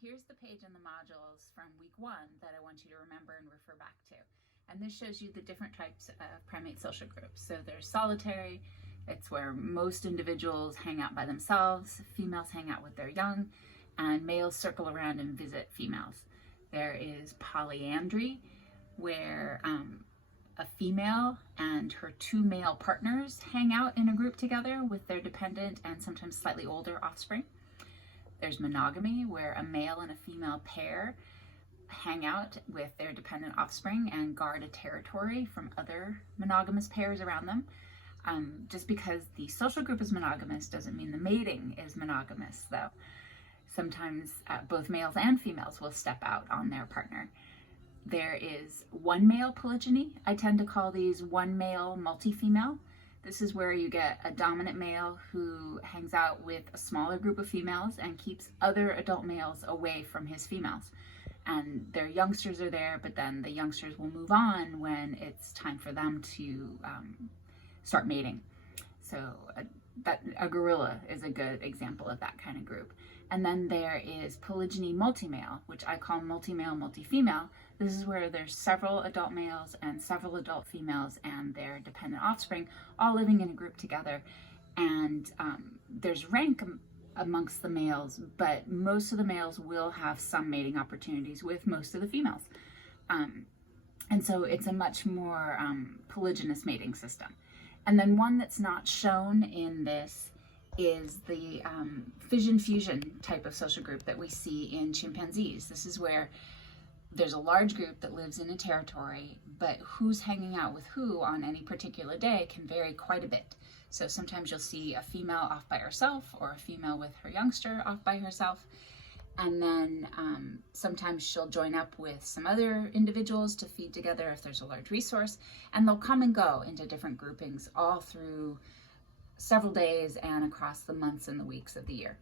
here's the page in the modules from week 1 that I want you to remember and refer back to. And this shows you the different types of primate social groups. So there's solitary, it's where most individuals hang out by themselves, females hang out with their young, and males circle around and visit females. There is polyandry, where a female and her 2 male partners hang out in a group together with their dependent and sometimes slightly older offspring. There's monogamy, where a male and a female pair hang out with their dependent offspring and guard a territory from other monogamous pairs around them. Just because the social group is monogamous doesn't mean the mating is monogamous, though. Sometimes both males and females will step out on their partner. There is one male polygyny. I tend to call these one male, multi-female. This is where you get a dominant male who hangs out with a smaller group of females and keeps other adult males away from his females. And their youngsters are there, but then the youngsters will move on when it's time for them to start mating. So a gorilla is a good example of that kind of group. And then there is polygyny multi-male, which I call multi-male, multi-female. This is where there's several adult males and several adult females and their dependent offspring all living in a group together. And there's rank amongst the males, but most of the males will have some mating opportunities with most of the females. And so it's a much more polygynous mating system. And then one that's not shown in this is the fission-fusion type of social group that we see in chimpanzees. This is where there's a large group that lives in a territory, but who's hanging out with who on any particular day can vary quite a bit. So sometimes you'll see a female off by herself or a female with her youngster off by herself. And then sometimes she'll join up with some other individuals to feed together if there's a large resource. And they'll come and go into different groupings all through several days and across the months and the weeks of the year.